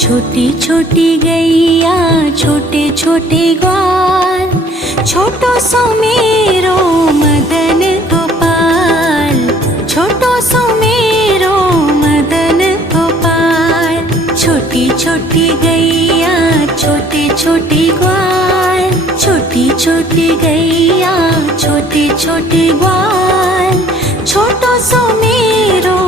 छोटी छोटी गैया छोटे छोटे ग्वाल, छोटो सो मेरो मदन गोपाल, छोटो सो मेरो मदन गोपाल। छोटी छोटी गैया छोटे छोटे ग्वाल, छोटी छोटी गैया छोटे छोटे ग्वाल, छोटो सो मेरो